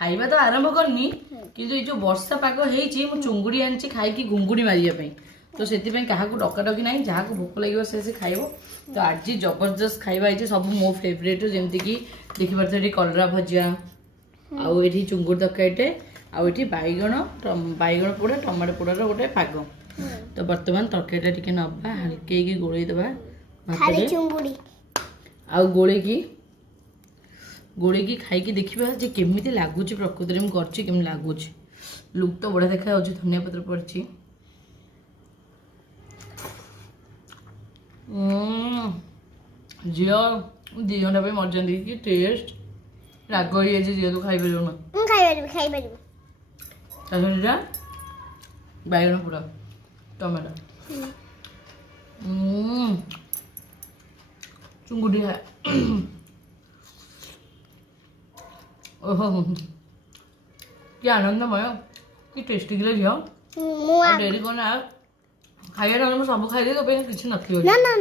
खाइबा तो आरंभ करनी किंतु ये जो वर्षा पाग होईची मु चुंगुड़ी आनची खाई की गुंगुड़ी मारिया पई तो सेति पई काहा को डकाडकी नाही जहा को भूख लागियो से खाइबो तो आज जबरदस्त खाइबा आइची सब मो फेवरेट जेमति की देखि परथि कलरा भजिया आउ एठी चुंगुड़ी तकाइटे आउ एठी बाइगण पोड़ा टमाटो पोड़ार गोटे पाग तो वर्तमान तरकारीटा टिके नबा हल्के की गोळेई दबा खाली चुंगुड़ी आउ गोळे की खाई की देखिबा जे केमिति लागुची प्रकृति रे म करची केम लागुची लुक तो बड़ा देखा होची धनिया पत्र पड़ची जियो दियोना पे मजा दी की टेस्ट राग ही जे जियो तो खाई परियो ना खाई परियो तासरा बाइगण पूरा टमाटो चुंगुड़ी है ओहो क्या आनंदमय कि टेस्टी गिले झियो डेरी कोना खाइए सब खाई तो किसी नथियो ना ना